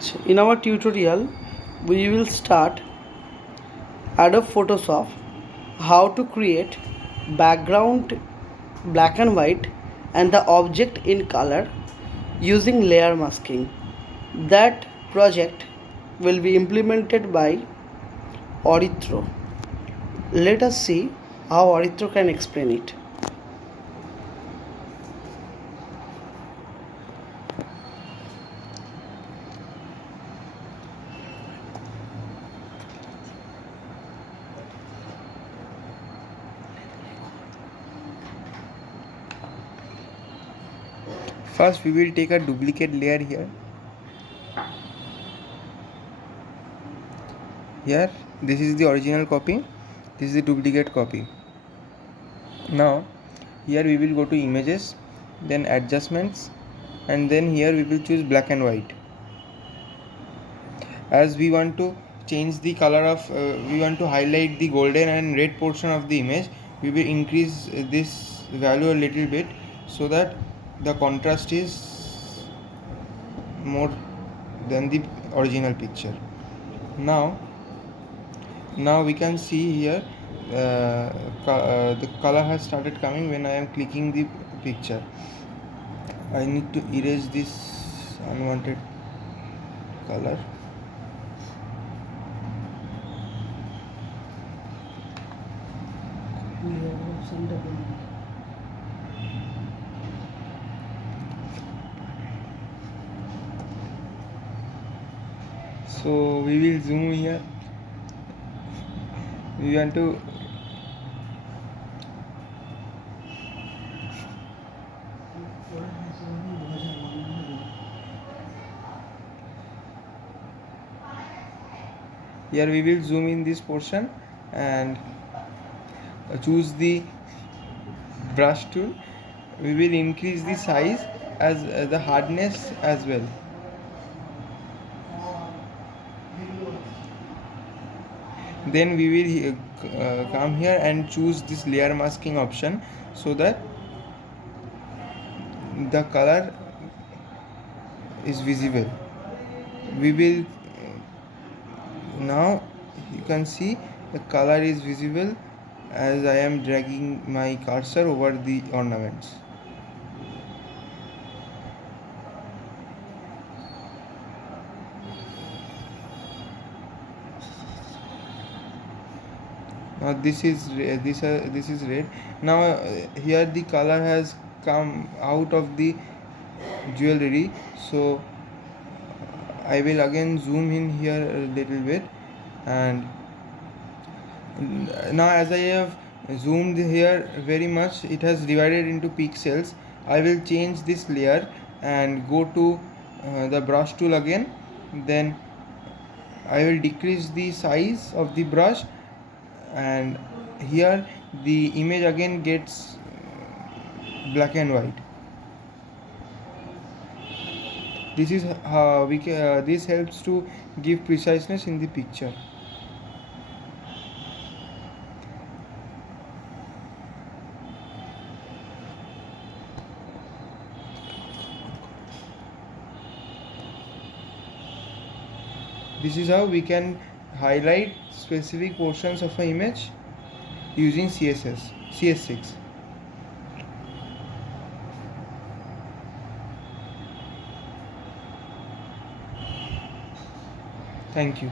So in our tutorial, we will start Adobe Photoshop, how to create background black and white and the object in color using layer masking. That project will be implemented by Aritra. Let us see how Aritra can explain it. First we will take a duplicate layer here. Here this is the original copy, this is the duplicate copy. Now here we will go to images, then adjustments, and then here we will choose black and white. As we want to change the color of we want to highlight the golden and red portion of the image, we will increase this value a little bit so that the contrast is more than the original picture. Now we can see here the color has started coming when I am clicking the picture. I need to erase this unwanted color. So we will zoom here. We want to here we will zoom in this portion and choose the brush tool. We will increase the size as the hardness as well. Then we will come here and choose this layer masking option so that the color is visible. We will now you can see the color is visible as I am dragging my cursor over the ornaments. Now this is red. Now here the color has come out of the jewelry, so I will again zoom in here a little bit, and now as I have zoomed here very much, it has divided into pixels. I will change this layer and go to the brush tool again. Then I will decrease the size of the brush, and here the image again gets black and white. This is how this helps to give preciseness in the picture. This is how we can highlight specific portions of an image using CS6. Thank you.